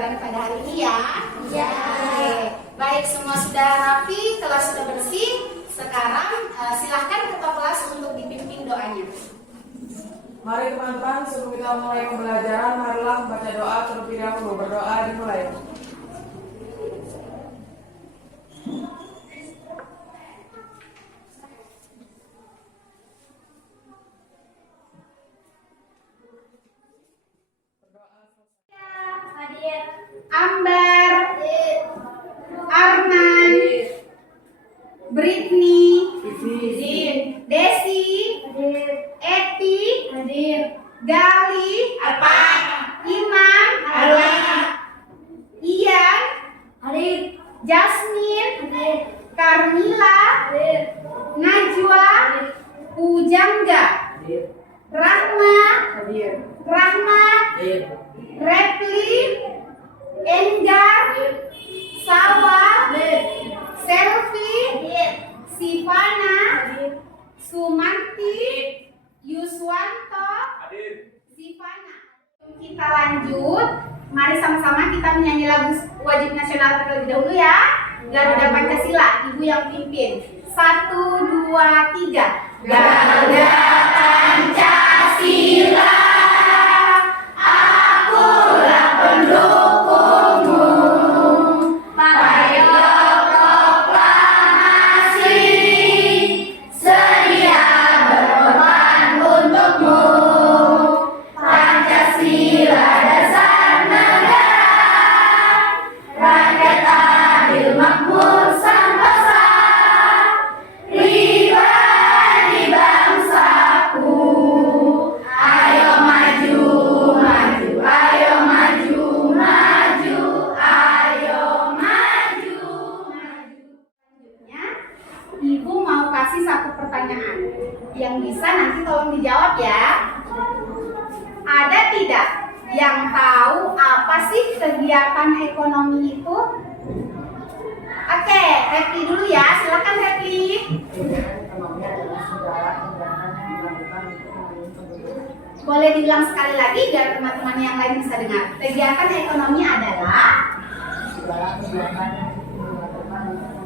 pembelajaran pada hari ini ya. Ya. Oke. Baik, semua sudah rapi, kelas sudah bersih. Sekarang silahkan ketua kelas untuk dipimpin doanya. Mari teman-teman, sebelum kita mulai pembelajaran, marilah membaca doa terlebih dahulu. Berdoa dimulai. Hadir. Ambar, Arman, Britney, Hadir. Desi, Hadir. Eti, Hadir. Gali, Apa? Imam, Ada. Ian, Hadir. Jasmine, Hadir. Carmila, Hadir. Najwa, Pujangga, Rahma, Hadir. Rahmat, Hadir. Repli, Enggar, Sawa, Selvi, Sivana, Sumanti, Yuswanto, Sivana. Kita lanjut. Mari sama-sama kita menyanyi lagu wajib nasional terlebih dahulu ya. Garuda Pancasila, ibu yang pimpin. 1, 2, 3. Garuda Pancasila, akulah pendukungmu. Pada proklamasi, sedia berkorban untukmu. Pancasila dasar negara, rakyat adil makmur sang bangsa, pribadi bangsaku. Ayo maju, maju, ayo maju, maju, ayo maju, maju. Selanjutnya, Ibu mau kasih satu pertanyaan yang bisa nanti tolong dijawab ya. Ada tidak yang tahu apa sih kegiatan ekonomi itu? Oke, Repli dulu ya. Silakan Repli. Ekonomi adalah segala kegiatan yang dilakukan untuk membangun penduduk. Boleh diulang sekali lagi biar teman-teman yang lain bisa dengar. Kegiatan ekonomi adalah. Segala kegiatan yang dilakukan untuk membangun.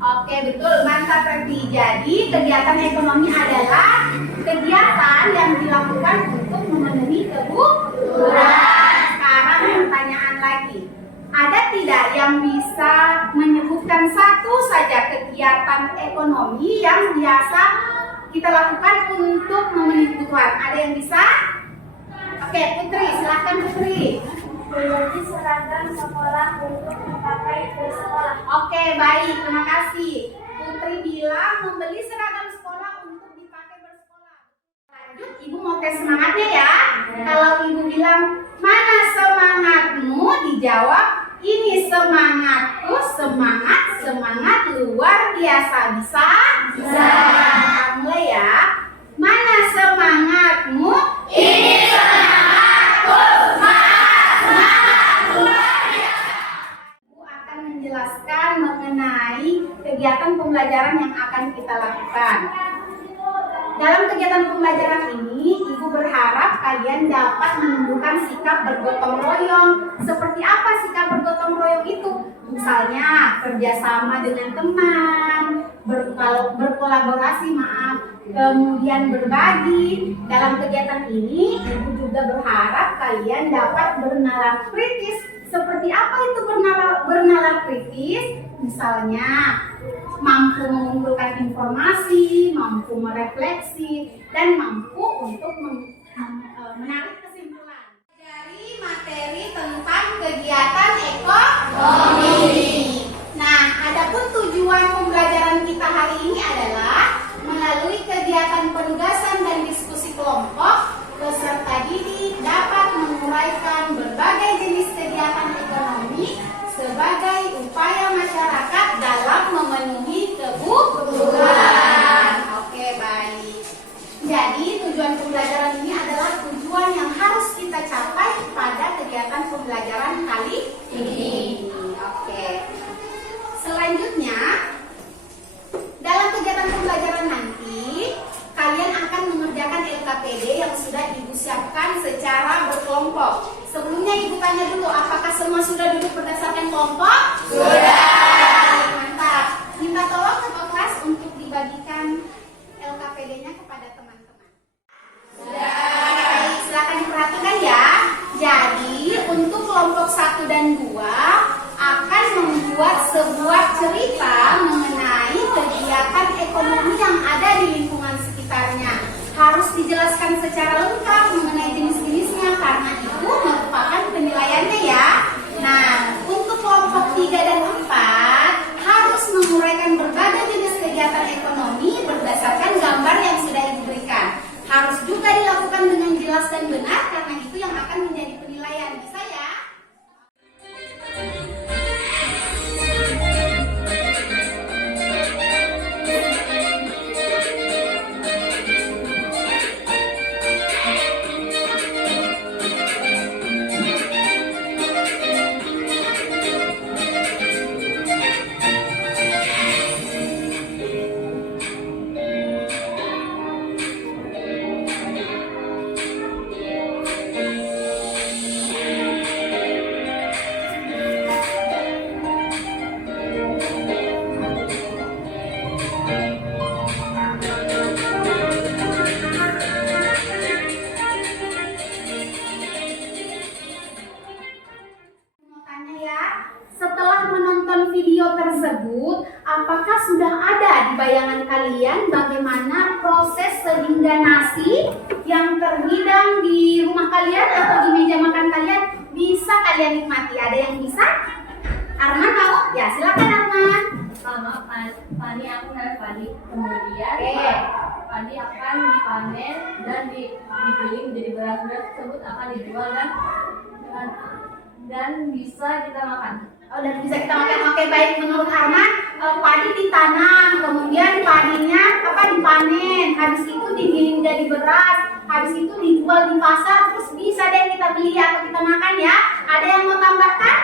Oke, betul. Mantap Repli. Jadi kegiatan ekonomi adalah kegiatan yang dilakukan untuk memenuhi kebutuhan. Sekarang pertanyaan lagi. Ada tidak yang bisa menyebutkan satu saja kegiatan ekonomi yang biasa kita lakukan untuk memenuhi kebutuhan? Ada yang bisa? Oke, Putri, silahkan Putri. Membeli seragam sekolah untuk dipakai bersekolah. Oke, baik, terima kasih. Putri bilang membeli seragam sekolah untuk dipakai bersekolah. Lanjut, Ibu mau tes semangatnya ya. Kalau Ibu bilang, mana semangatmu? Dijawab, ini semangatku, semangat, semangat luar biasa. Bisa? Bisa. Mulai ya. Mana semangatmu? Ini semangatku, semangat, semangat luar biasa. Ibu akan menjelaskan mengenai kegiatan pembelajaran yang akan kita lakukan. Dalam kegiatan pembelajaran ini, Ibu berharap kalian dapat menunjukkan sikap bergotong royong. Seperti apa sikap bergotong royong itu? Misalnya kerjasama dengan teman, berkolaborasi, kemudian berbagi. Dalam kegiatan ini, Ibu juga berharap kalian dapat bernalar kritis. Seperti apa itu bernalar kritis? Misalnya mampu mengumpulkan informasi, mampu merefleksi, dan mampu untuk menarik kesimpulan dari materi tentang kegiatan ekonomi. Nah, adapun tujuan pembelajaran kita hari ini adalah melalui kegiatan penugasan dan diskusi kelompok, peserta didik dapat menguraikan berbagai jenis kegiatan ekonomi sebagai upaya masyarakat dalam memenuhi kebutuhan. Oke, baik. Jadi tujuan pembelajaran ini adalah tujuan yang harus kita capai pada kegiatan pembelajaran kali ini. Oke. Selanjutnya, dalam kegiatan pembelajaran nanti, kalian akan mengerjakan LKPD yang sudah Ibu siapkan secara berkelompok. Sebelumnya Ibu tanya dulu, apakah semua sudah duduk berdasarkan kelompok? Sudah. Mantap. Minta tolong ketua kelas untuk dibagikan LKPD-nya kepada teman-teman. Sudah. Baik, silakan diperhatikan ya. Jadi, untuk kelompok 1 dan 2 akan membuat sebuah cerita mengenai kegiatan ekonomi yang ada di lingkungan sekitarnya. Harus dijelaskan secara lengkap mengenai jenis-jenisnya karena itu merupakan penilaiannya ya. Nah, untuk kelompok 3 dan 4 harus menguraikan berbagai jenis kegiatan ekonomi berdasarkan gambar yang sudah diberikan. Harus juga dilakukan dengan jelas dan benar karena itu yang akan menjadi penilaian. Bisa ya? Setelah menonton video tersebut, apakah sudah ada di bayangan kalian bagaimana proses sehingga nasi yang terhidang di rumah kalian atau di meja makan kalian bisa kalian nikmati? Ada yang bisa? Arman mau? Ya silakan Arman. Pertama, padi aku naruh padi, kemudian padi akan dipanen dan digiling menjadi beras-beras tersebut akan dijual dan bisa kita makan. Oh, dan bisa kita makan. Oke, baik. Menurut Arman, padi ditanam, kemudian padinya dipanen, habis itu digiling jadi beras, habis itu dijual di pasar, terus bisa deh kita beli atau kita makan ya. Ada yang mau tambahkan?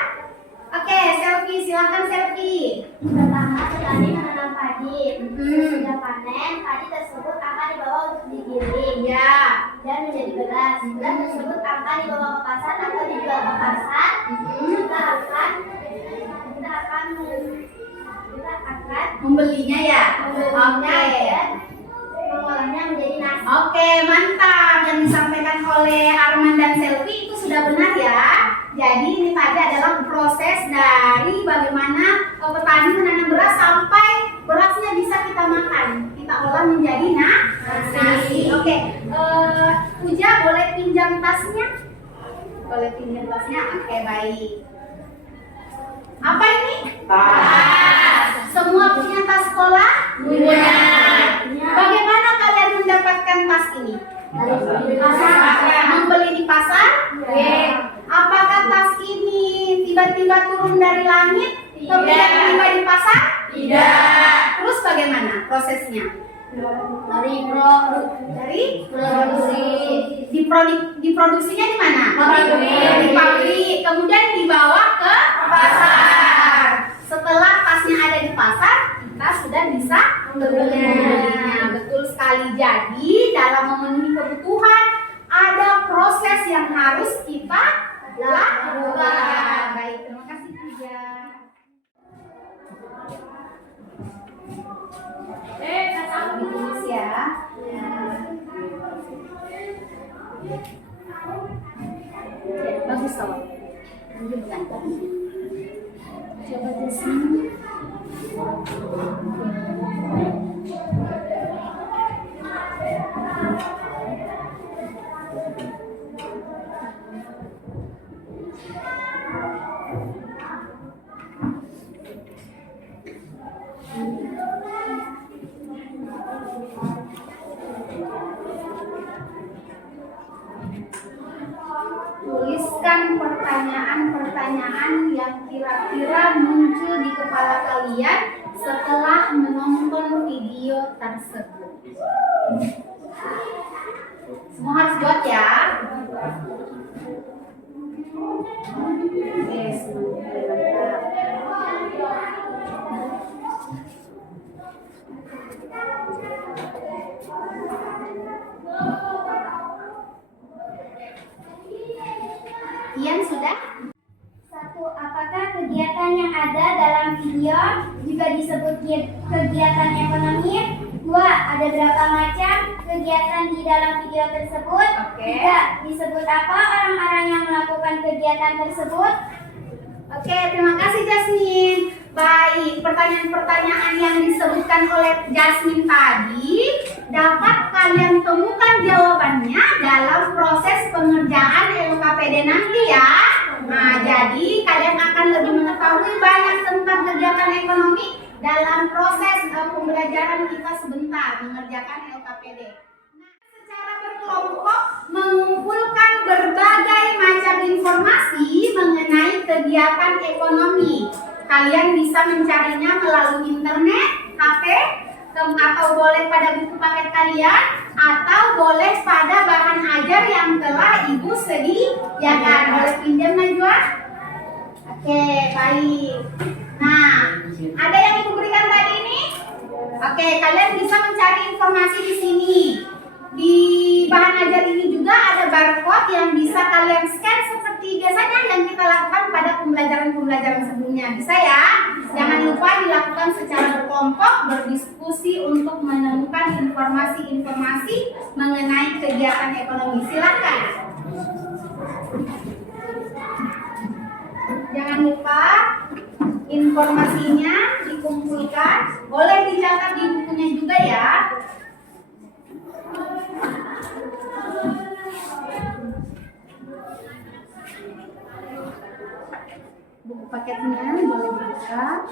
Oke, Selfie, silakan Selfie. Pertama, petani menanam padi. Sesudah panen, padi tersebut akan dibawa untuk digiling Ya. dan menjadi beras. Beras tersebut akan dibawa ke pasar atau dijual ke pasar. Kita akan Membelinya ya. membelinya Oke. dan mengolahnya menjadi nasi. Oke, mantap. Yang disampaikan oleh Arman dan Selfie itu sudah benar ya. Jadi ini tadi adalah proses dari bagaimana petani menanam beras sampai berasnya bisa kita makan. Kita olah menjadi nasi. Oke, Puja boleh pinjam tasnya? Boleh pinjam tasnya? Oke, baik. Apa ini? Tas. Semua punya tas sekolah? Punya. Bagaimana kalian mendapatkan tas ini? Membeli di pasar? Apakah tas ini tiba-tiba turun dari langit kemudian tiba di pasar? Tidak. Terus bagaimana prosesnya? Dari produksi. Diproduksinya di mana? Pabrik. Di pabrik. Kemudian dibawa ke pasar. Setelah tasnya ada di pasar, kita sudah bisa membelinya. Betul sekali. Jadi dalam memenuhi kebutuhan ada proses yang harus kita lakukan. Baik, terima kasih Puja. Ditulis ya. Bagus sob. Lanjutkan. Coba di sini. Tuliskan pertanyaan-pertanyaan yang kira-kira muncul di kepala kalian setelah menonton video tersebut. Semua harus buat ya. Yes. Ian Ada berapa macam kegiatan di dalam video tersebut? Oke. 3. Disebut apa orang-orang yang melakukan kegiatan tersebut? Oke, terima kasih Jasmine. Baik, pertanyaan-pertanyaan yang disebutkan oleh Jasmine tadi dapat kalian temukan jawabannya dalam proses pengerjaan LKPD nanti ya. Nah, jadi kalian akan lebih mengetahui banyak tentang kegiatan ekonomi dalam proses pembelajaran kita sebentar mengerjakan LKPD. Nah, secara berkelompok mengumpulkan berbagai macam informasi mengenai kegiatan ekonomi. Kalian bisa mencarinya melalui internet, HP, atau boleh pada buku paket kalian, atau boleh pada bahan ajar yang telah Ibu sediakan. Boleh pinjam Najwa? Oke, baik. Nah, ada yang Ibu berikan tadi ini? Oke, kalian bisa mencari informasi di sini. Di bahan ajar ini juga ada barcode yang bisa kalian scan seperti biasanya yang kita lakukan pada pembelajaran-pembelajaran sebelumnya. Bisa ya? Jangan lupa dilakukan secara berkelompok, berdiskusi untuk menemukan informasi-informasi mengenai kegiatan ekonomi. Silakan. Jangan lupa informasinya dikumpulkan. Boleh dicatat di bukunya juga ya. Buku paketnya boleh dibuka.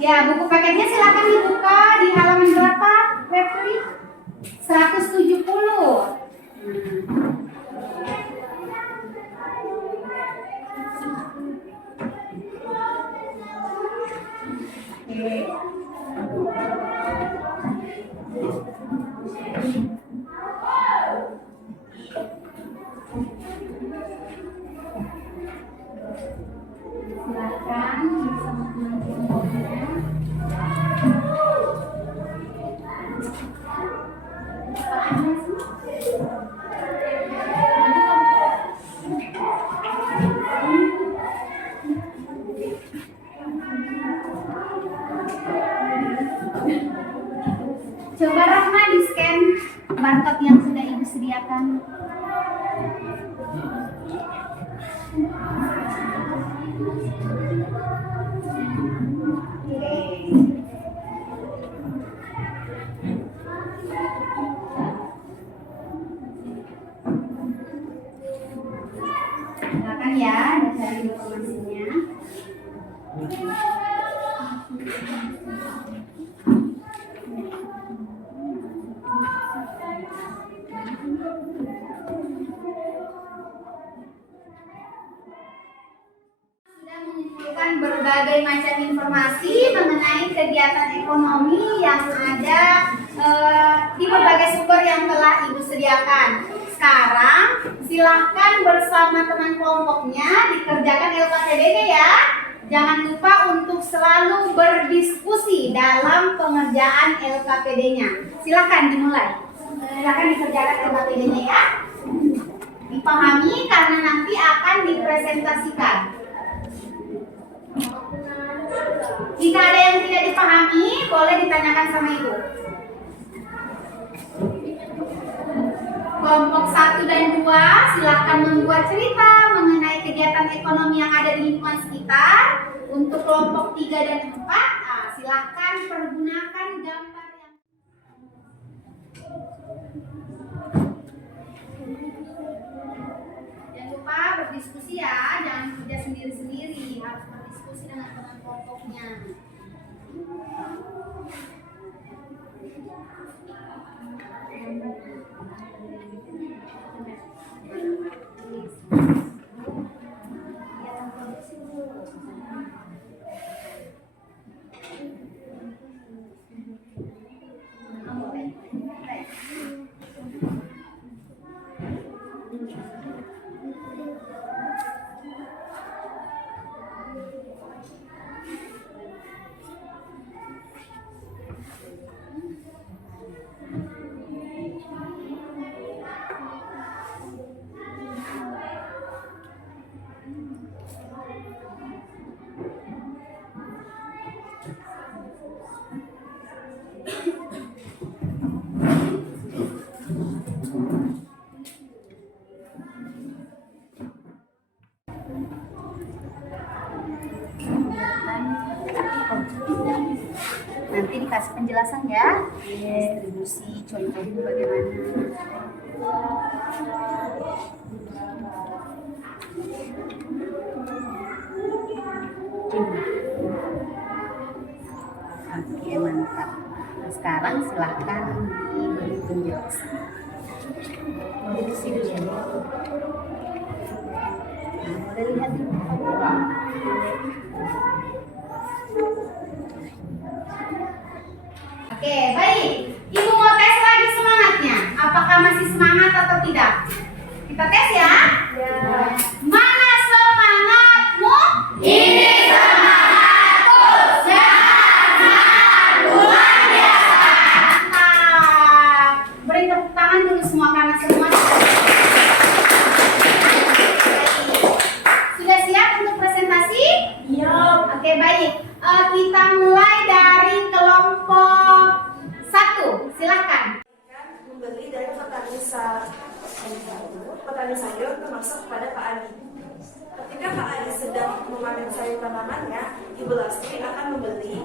Ya, buku paketnya silakan dibuka di halaman berapa, Febri? 170. Silakan bersama teman-temannya. Apaan sih? Coba Rahma di scan barcode yang sudah Ibu sediakan. Silakan ya, dicari informasinya. Sudah mengumpulkan berbagai macam informasi mengenai kegiatan ekonomi yang ada di berbagai sumber yang telah Ibu sediakan. Sekarang silahkan bersama teman kelompoknya dikerjakan LKPD-nya ya. Jangan lupa untuk selalu berdiskusi dalam pengerjaan LKPD-nya. Silahkan dimulai. Silahkan dikerjakan LKPD-nya ya. Dipahami karena nanti akan dipresentasikan. Jika ada yang tidak dipahami, boleh ditanyakan sama Ibu. Kelompok 1 dan 2 silahkan membuat cerita mengenai kegiatan ekonomi yang ada di lingkungan sekitar. Untuk kelompok 3 dan 4, silahkan pergunakan gambar yang jangan lupa berdiskusi ya, jangan kerja sendiri-sendiri, harus berdiskusi dengan teman kelompoknya. distribusi contohnya bagaimana? Oke, mantap. Nah, sekarang silahkan diberi penjelasan. Diskusi dulu ya. Nah, udah lihat dulu. Oke, baik. Ibu mau tes lagi semangatnya. Apakah masih semangat atau tidak? Kita tes ya. Mana semangatmu? Ini semangatku. Semangat luar biasa. Mantap. Beri tepuk tangan dulu semua karena semua. Sudah siap untuk presentasi? Iya. Oke, baik. Kita mulai dari kelompok 1. Silakan. Membeli dari petani sayur termasuk kepada Pak Adi. Ketika Pak Adi sedang memanen sayur tanamannya, Ibu Lastri akan membeli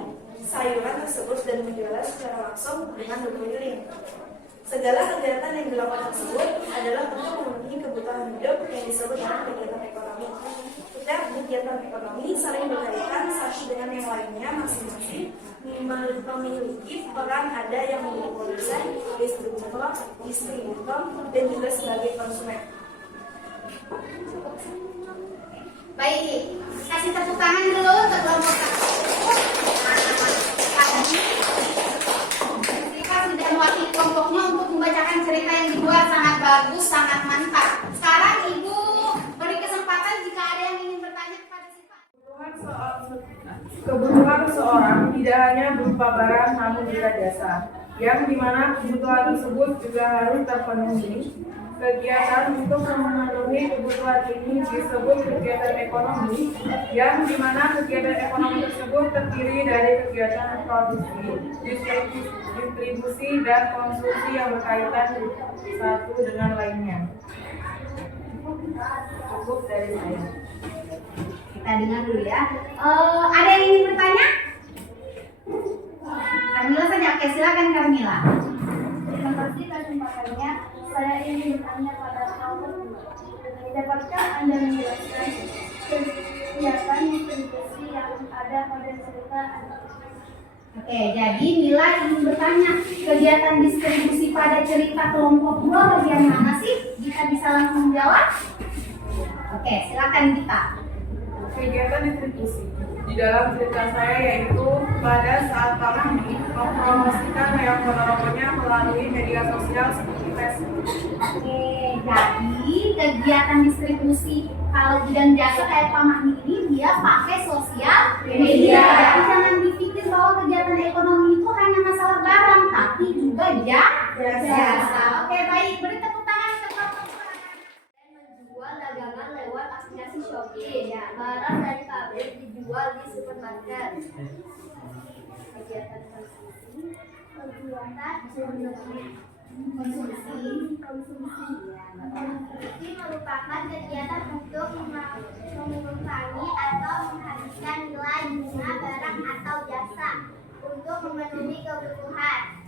sayuran tersebut dan menjualnya secara langsung dengan berkeliling. Segala kegiatan yang dilakukan tersebut adalah untuk memenuhi kebutuhan hidup yang disebut dengan kegiatan ekonomi. Setiap kegiatan ekonomi saling berkaitan satu dengan yang lainnya, masing-masing memiliki peran. Ada yang menjadi produsen, distributor, dan juga sebagai konsumen. Baik, kasih tepuk tangan dulu untuk kelompok 1. Kita sudah mewakili kelompoknya untuk membacakan cerita yang dibuat sangat bagus, sangat mantap. Sekarang Ibu beri kesempatan jika ada yang ingin bertanya kepada Sifat. Kebutuhan seseorang tidak hanya berupa barang namun juga jasa, yang dimana kebutuhan tersebut juga harus terpenuhi. Kegiatan untuk memenuhi kebutuhan ini disebut kegiatan ekonomi, yang dimana kegiatan ekonomi tersebut terdiri dari kegiatan produksi, distribusi, dan konsumsi yang berkaitan satu dengan lainnya. Cukup dari saya. Kita dengar dulu ya. Ada yang ingin bertanya? Carmila saja. Oke, silakan Carmila. Terima kasih kesempatannya. Saya ingin bertanya pada kelompok 2. Dapatkah Anda menjelaskan kegiatan distribusi yang ada pada cerita? Oke, jadi Mila ingin bertanya, kegiatan distribusi pada cerita kelompok 2 bagian mana sih? Jika bisa langsung menjawab? Oke, silakan Dita. Kegiatan distribusi di dalam cerita saya yaitu pada saat Pak Mandi mempromosikan yang menerobohnya melalui media sosial seperti Facebook. Oke, jadi kegiatan distribusi kalau bidang jasa kayak Pak Mahdi ini dia pakai sosial media. Jadi jangan dipikir bahwa kegiatan ekonomi itu hanya masalah barang, tapi juga jasa. Oke, baik. Beri tepuk tangan untuk kelompok Dan menjual dagangan lewat aplikasi Shopee. Barang dari pabrik dijual di supermarket. Kegiatan konsumsi merupakan kegiatan untuk mengurangi atau menghabiskan nilai guna barang atau jasa untuk memenuhi kebutuhan.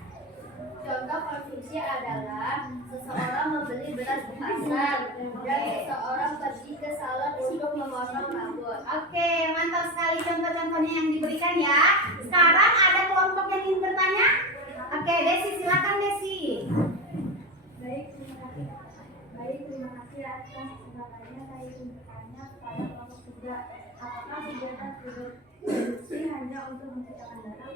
Contoh konsumsi adalah seseorang membeli beras di pasar dan seseorang pergi ke salon untuk memotong rambut. Oke, mantap sekali contoh-contohnya yang diberikan ya. Sekarang ada kelompok yang ingin bertanya? Oke, Desi, silakan Desi. Baik, terima kasih atas kesempatannya. Saya ingin bertanya kepada kelompok 3. Apakah kegiatan produksi hanya untuk menciptakan barang?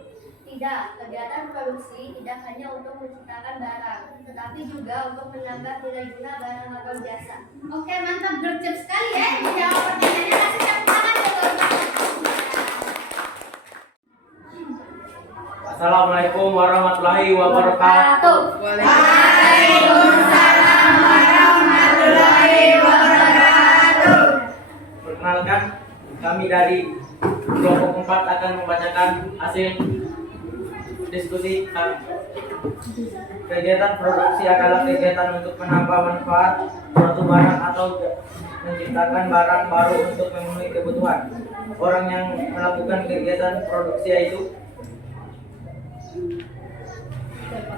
Tidak, kegiatan produksi tidak hanya untuk menciptakan barang, tetapi juga untuk menambah nilai guna barang atau jasa. Oke, mantap, gercep sekali ya menjawab pertanyaannya. Kasih tepuk tangan dulu. Assalamualaikum warahmatullahi wabarakatuh. Waalaikumsalam warahmatullahi wabarakatuh. Perkenalkan, kami dari kelompok 4 akan membacakan hasil diskusi kami. Kegiatan produksi adalah kegiatan untuk menambah manfaat suatu barang atau menciptakan barang baru untuk memenuhi kebutuhan. Orang yang melakukan kegiatan produksi yaitu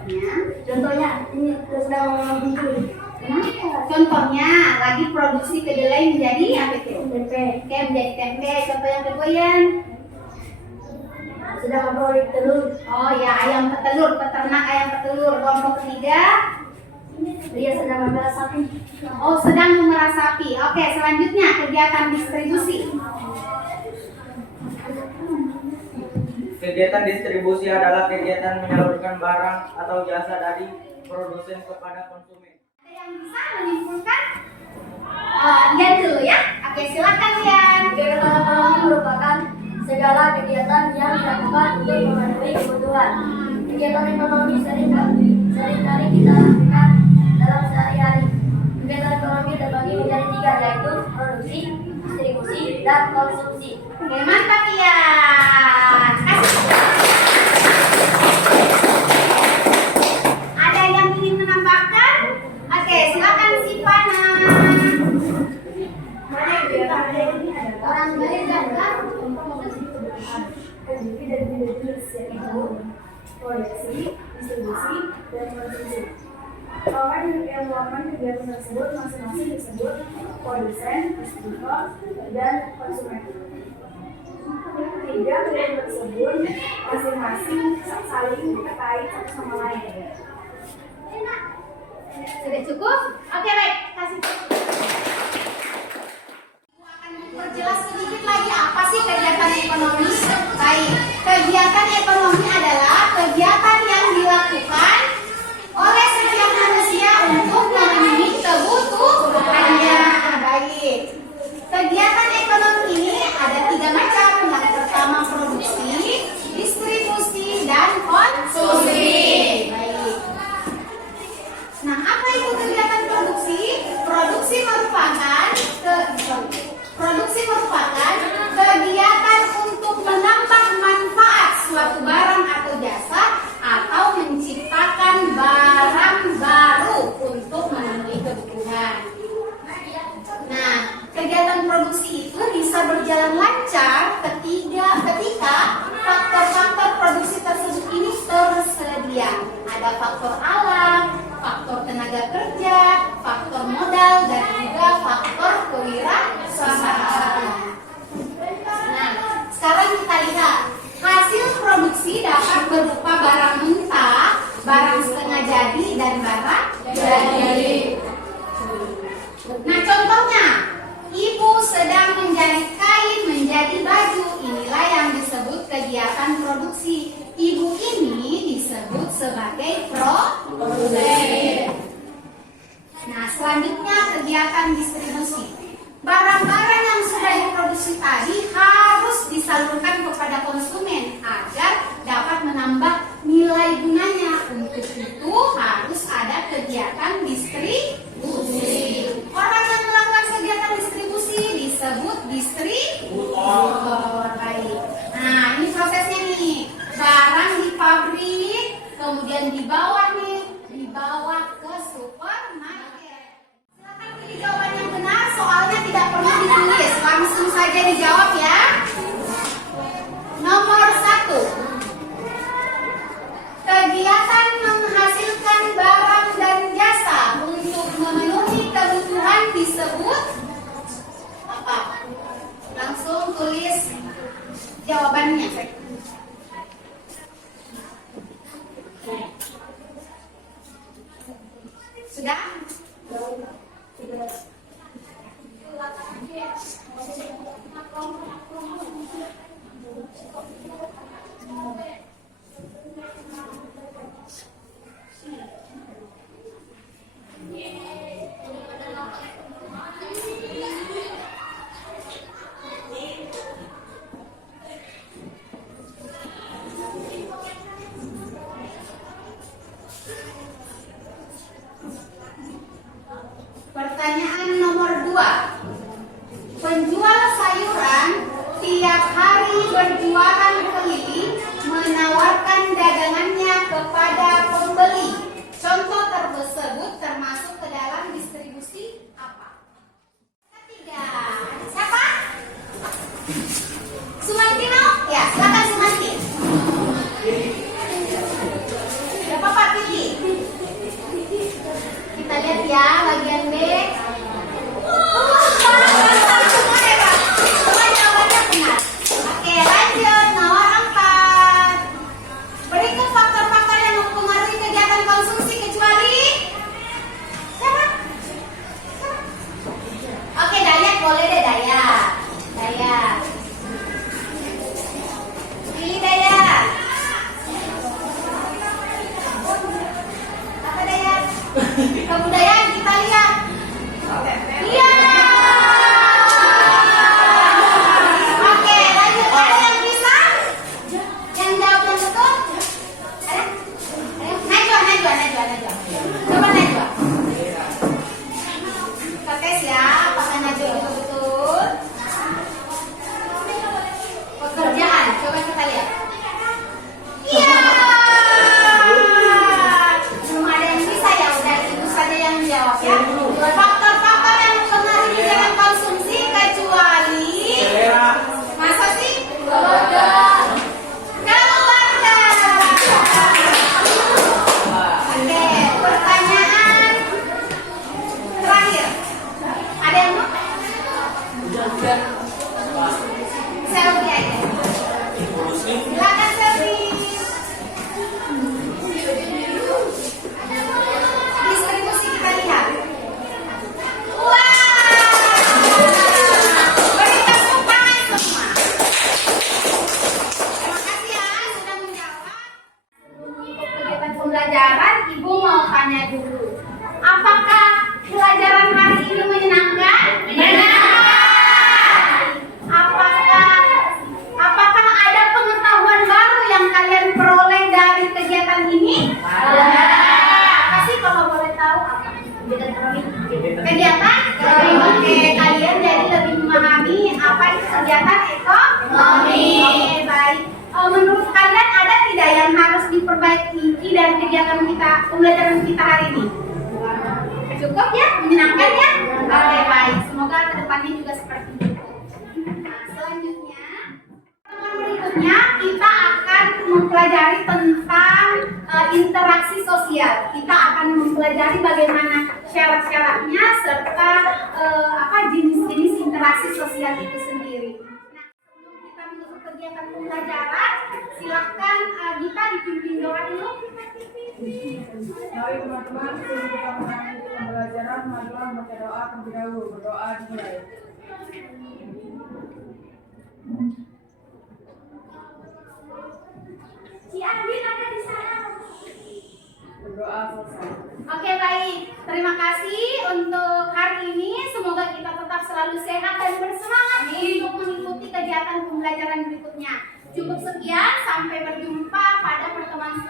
contohnya? Contohnya ini sedang bikin. Kenapa? Contohnya lagi produksi kedelai menjadi apa itu? Tempe. Oke, menjadi tempe. Contoh yang kedua Yan. Sedang memperoleh telur. Oh ya, ayam petelur, peternak ayam petelur. Kelompok ketiga, Dia sedang memelihara sapi. oh sedang memerah sapi. Oke, selanjutnya kegiatan distribusi. Kegiatan distribusi adalah kegiatan menyalurkan barang atau jasa dari produsen kepada konsumen. Ada yang bisa menyimpulkan? Yan dulu ya. Oke, silakan Yan. Kegiatan ekonomi merupakan segala kegiatan yang dilakukan untuk memenuhi kebutuhan. Kegiatan ekonomi seringkali kita lakukan dalam sehari-hari. Kegiatan ekonomi terbagi menjadi 3, yaitu produksi, distribusi, dan konsumsi. Oke, mantap Yan. Ada yang ingin menambahkan? Oke, silakan Sivana. Orang belajar terdiri dari tiga jenis, yaitu produksi, distribusi, dan konsumsi. Orang yang melakukan kegiatan tersebut masing-masing disebut produsen, distributor, dan konsumen. Tiga kegiatan tersebut masing-masing saling terkait satu sama lain. Sudah cukup? Oke, baik. Kasih. Akan diperjelas sedikit lagi apa sih kegiatan ekonomi? Baik, kegiatan ekonomi adalah kegiatan yang dilakukan oleh setiap manusia untuk memenuhi kebutuhannya. Baik, kegiatan ekonomi ini ada 3 macam. Yang pertama produksi, distribusi, dan konsumsi. Baik. Nah, apa itu kegiatan produksi? Produksi merupakan kegiatan untuk menambah manfaat suatu barang atau jasa atau menciptakan barang baru untuk memenuhi kebutuhan. Nah, kegiatan produksi itu bisa berjalan lancar ketika faktor-faktor produksi tersebut ini tersedia. Ada faktor alam, faktor tenaga kerja, faktor modal, dan juga faktor kewirausahaan. Nah, sekarang kita lihat hasil produksi dapat berupa barang mentah, barang setengah jadi, dan barang jadi. Nah, contohnya, ibu sedang menjahit kain menjadi baju. Inilah yang disebut kegiatan produksi. Ibu ini disebut sebagai produsen. Nah, selanjutnya kegiatan distribusi. Barang-barang yang sudah diproduksi tadi harus disalurkan kepada konsumen agar dapat menambah nilai gunanya. Untuk itu harus ada kegiatan distribusi. Orang yang melakukan kegiatan distribusi disebut distributor. Baik. Nah, ini prosesnya nih. Barang di pabrik, kemudian dibawa ke supermarket. Silakan pilih jawaban yang benar, soalnya tidak perlu ditulis, langsung saja dijawab ya. Nomor 1. Kegiatan menghasilkan barang dan jasa untuk memenuhi kebutuhan disebut apa? Langsung tulis jawabannya. Sudah? Pertanyaan nomor 2. Penjual sayuran tiap hari berjualan keliling menawarkan dagangannya kepada pembeli. Contoh tersebut termasuk ke dalam distribusi apa? Ketiga. Siapa? Sumantino? Ya, silakan Sumanti. Tidak apa-apa, lagi. Kita lihat ya bagian B. Jawabannya benar. Oke, lanjut nomor 4. Berikut faktor-faktor yang mempengaruhi kegiatan konsumsi kecuali siapa? Oke, Dayat boleh deh Dayat. Dayat. Pilih Dayat. Apa Dayat? Kebudayaan kita lihat. Iya. Oke, lanjut. Ada yang bisa? Yang jawab yang betul? Ada? Najwa. Coba Najwa. Kita tes ya, apakah Najwa itu betul? Pekerjaan, coba kita lihat. Iya. Belum ada yang bisa ya, udah ibu saja yang jawab ya. Faktor-faktor yang mempengaruhi kegiatan konsumsi kecuali masa sih? Keluarga. Oke, pertanyaan terakhir. Ada yang mau? Selfie aja. Silakan selfie. Distribusi kita lihat. Beri tepuk tangan semua. Terima kasih ya sudah menjawab. Untuk kegiatan pembelajaran, Ibu mau tanya dulu. Apakah pelajaran hari ini menyenangkan? Apakah ada pengetahuan baru yang kalian peroleh dari kegiatan ini? Ada. Kasih kalau boleh tahu apa? Kegiatan? Oke, kalian jadi lebih memahami apa itu kegiatan ekonomi. Oke, baik. Menurut kalian ada tidak yang harus diperbaiki dari kegiatan kita, pembelajaran kita hari ini? Cukup ya? Menyenangkan ya? Oke, baik. Semoga kedepannya juga seperti itu. Nah, selanjutnya, pertemuan berikutnya kita akan mempelajari tentang interaksi sosial. Kita akan mempelajari bagaimana syarat-syaratnya serta jenis-jenis interaksi sosial itu sendiri. Nah, sebelum kita menutup kegiatan pembelajaran, silakan Gita dipimpin doa dulu. Mari teman-teman, sebelum kita mengakhiri pembelajaran, marilah membaca doa terlebih dahulu. Berdoa dimulai. Si Andin ada di sana. Berdoa selesai. Oke, baik. Terima kasih untuk hari ini. Semoga kita tetap selalu sehat dan bersemangat untuk mengikuti kegiatan pembelajaran berikutnya. Cukup sekian, sampai berjumpa pada pertemuan